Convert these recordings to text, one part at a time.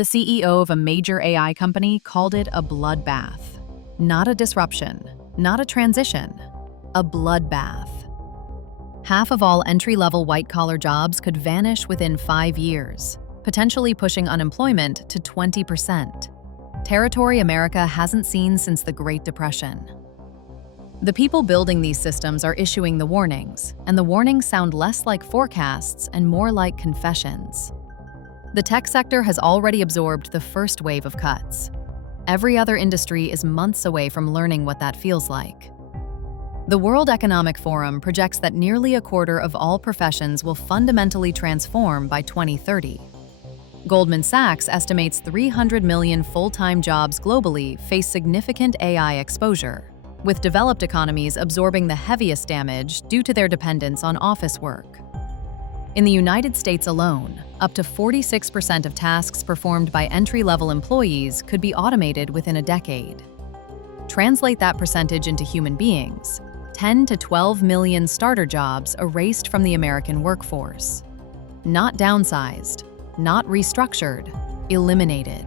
The CEO of a major AI company called it a bloodbath. Not a disruption, not a transition, a bloodbath. Half of all entry-level white-collar jobs could vanish within 5 years, potentially pushing unemployment to 20%. Territory America hasn't seen since the Great Depression. The people building these systems are issuing the warnings, and the warnings sound less like forecasts and more like confessions. The tech sector has already absorbed the first wave of cuts. Every other industry is months away from learning what that feels like. The World Economic Forum projects that nearly a quarter of all professions will fundamentally transform by 2030. Goldman Sachs estimates 300 million full-time jobs globally face significant AI exposure, with developed economies absorbing the heaviest damage due to their dependence on office work. In the United States alone, up to 46% of tasks performed by entry-level employees could be automated within a decade. Translate that percentage into human beings: 10 to 12 million starter jobs erased from the American workforce. Not downsized, not restructured, eliminated.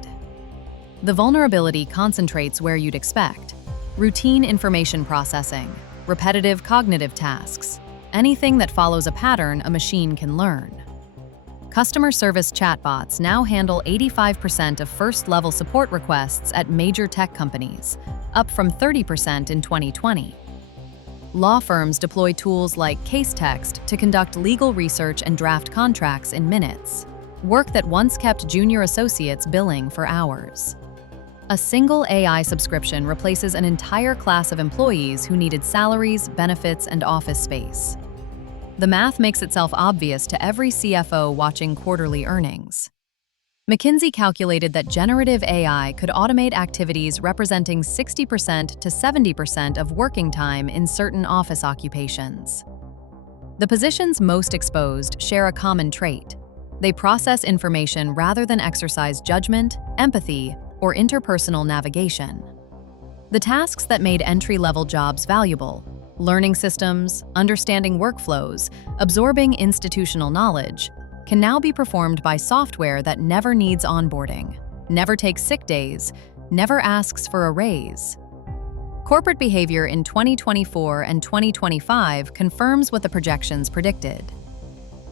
The vulnerability concentrates where you'd expect: routine information processing, repetitive cognitive tasks, anything that follows a pattern a machine can learn. Customer service chatbots now handle 85% of first-level support requests at major tech companies, up from 30% in 2020. Law firms deploy tools like CaseText to conduct legal research and draft contracts in minutes, work that once kept junior associates billing for hours. A single AI subscription replaces an entire class of employees who needed salaries, benefits, and office space. The math makes itself obvious to every CFO watching quarterly earnings. McKinsey calculated that generative AI could automate activities representing 60% to 70% of working time in certain office occupations. The positions most exposed share a common trait: they process information rather than exercise judgment, empathy, or interpersonal navigation. The tasks that made entry-level jobs valuable, learning systems, understanding workflows, absorbing institutional knowledge, can now be performed by software that never needs onboarding, never takes sick days, never asks for a raise. Corporate behavior in 2024 and 2025 confirms what the projections predicted.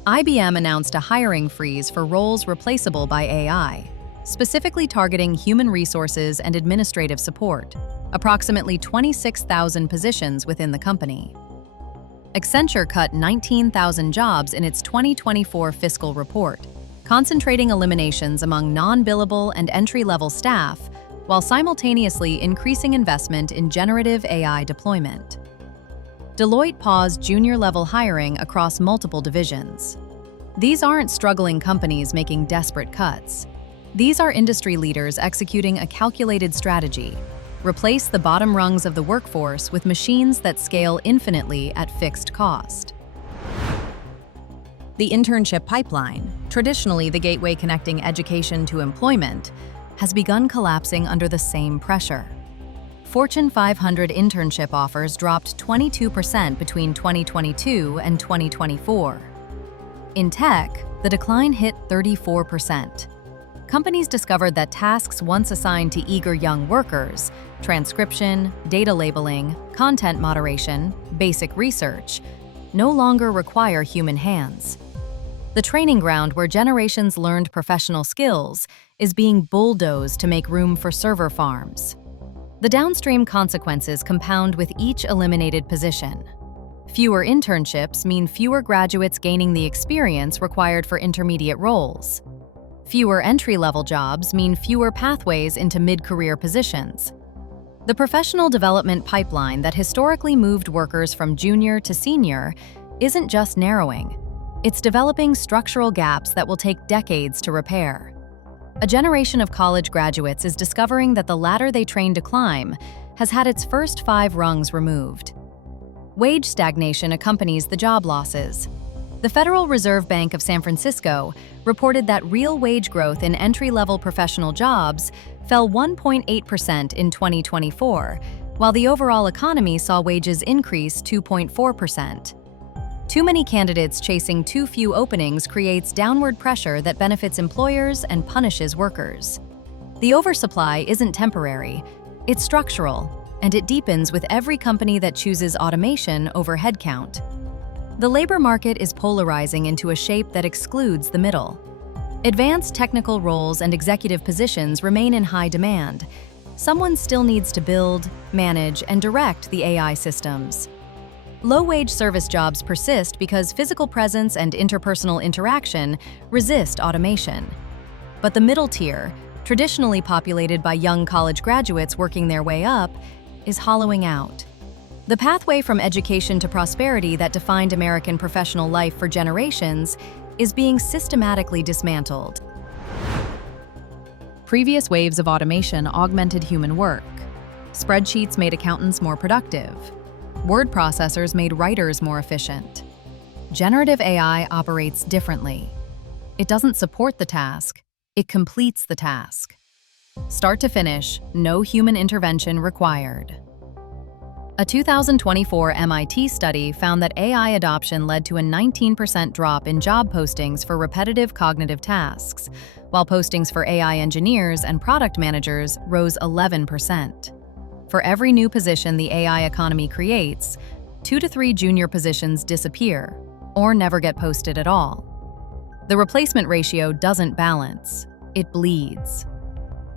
IBM announced a hiring freeze for roles replaceable by AI, specifically targeting human resources and administrative support, approximately 26,000 positions within the company. Accenture cut 19,000 jobs in its 2024 fiscal report, concentrating eliminations among non-billable and entry-level staff, while simultaneously increasing investment in generative AI deployment. Deloitte paused junior-level hiring across multiple divisions. These aren't struggling companies making desperate cuts. These are industry leaders executing a calculated strategy: replace the bottom rungs of the workforce with machines that scale infinitely at fixed cost. The internship pipeline, traditionally the gateway connecting education to employment, has begun collapsing under the same pressure. Fortune 500 internship offers dropped 22% between 2022 and 2024. In tech, the decline hit 34%. Companies discovered that tasks once assigned to eager young workers, transcription, data labeling, content moderation, basic research, no longer require human hands. The training ground where generations learned professional skills is being bulldozed to make room for server farms. The downstream consequences compound with each eliminated position. Fewer internships mean fewer graduates gaining the experience required for intermediate roles. Fewer entry-level jobs mean fewer pathways into mid-career positions. The professional development pipeline that historically moved workers from junior to senior isn't just narrowing. It's developing structural gaps that will take decades to repair. A generation of college graduates is discovering that the ladder they trained to climb has had its first 5 rungs removed. Wage stagnation accompanies the job losses. The Federal Reserve Bank of San Francisco reported that real wage growth in entry-level professional jobs fell 1.8% in 2024, while the overall economy saw wages increase 2.4%. Too many candidates chasing too few openings creates downward pressure that benefits employers and punishes workers. The oversupply isn't temporary, it's structural, and it deepens with every company that chooses automation over headcount. The labor market is polarizing into a shape that excludes the middle. Advanced technical roles and executive positions remain in high demand. Someone still needs to build, manage, and direct the AI systems. Low-wage service jobs persist because physical presence and interpersonal interaction resist automation. But the middle tier, traditionally populated by young college graduates working their way up, is hollowing out. The pathway from education to prosperity that defined American professional life for generations is being systematically dismantled. Previous waves of automation augmented human work. Spreadsheets made accountants more productive. Word processors made writers more efficient. Generative AI operates differently. It doesn't support the task, it completes the task. Start to finish, no human intervention required. A 2024 MIT study found that AI adoption led to a 19% drop in job postings for repetitive cognitive tasks, while postings for AI engineers and product managers rose 11%. For every new position the AI economy creates, 2 to 3 junior positions disappear or never get posted at all. The replacement ratio doesn't balance, it bleeds.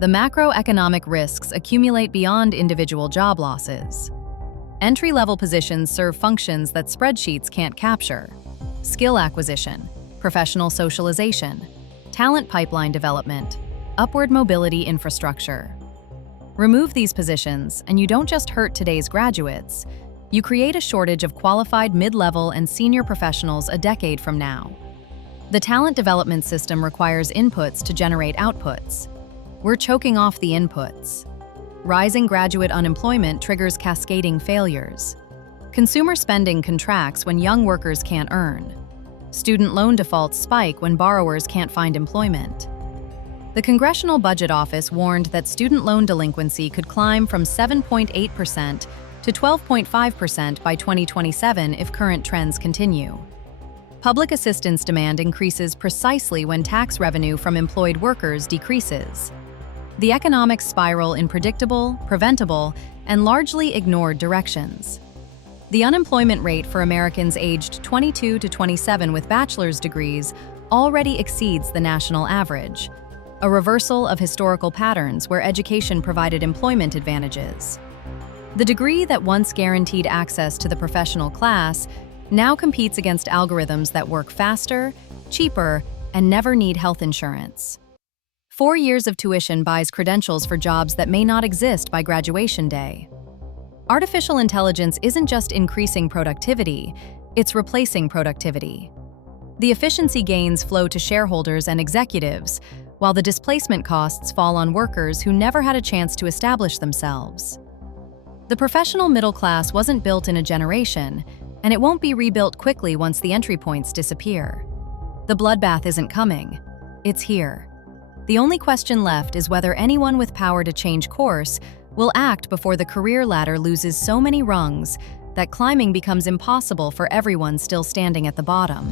The macroeconomic risks accumulate beyond individual job losses. Entry-level positions serve functions that spreadsheets can't capture: skill acquisition, professional socialization, talent pipeline development, upward mobility infrastructure. Remove these positions, and you don't just hurt today's graduates, you create a shortage of qualified mid-level and senior professionals a decade from now. The talent development system requires inputs to generate outputs. We're choking off the inputs. Rising graduate unemployment triggers cascading failures. Consumer spending contracts when young workers can't earn. Student loan defaults spike when borrowers can't find employment. The Congressional Budget Office warned that student loan delinquency could climb from 7.8% to 12.5% by 2027 if current trends continue. Public assistance demand increases precisely when tax revenue from employed workers decreases. The economic spiral in predictable, preventable, and largely ignored directions. The unemployment rate for Americans aged 22 to 27 with bachelor's degrees already exceeds the national average, a reversal of historical patterns where education provided employment advantages. The degree that once guaranteed access to the professional class now competes against algorithms that work faster, cheaper, and never need health insurance. 4 years of tuition buys credentials for jobs that may not exist by graduation day. Artificial intelligence isn't just increasing productivity, it's replacing productivity. The efficiency gains flow to shareholders and executives, while the displacement costs fall on workers who never had a chance to establish themselves. The professional middle class wasn't built in a generation, and it won't be rebuilt quickly once the entry points disappear. The bloodbath isn't coming, it's here. The only question left is whether anyone with power to change course will act before the career ladder loses so many rungs that climbing becomes impossible for everyone still standing at the bottom.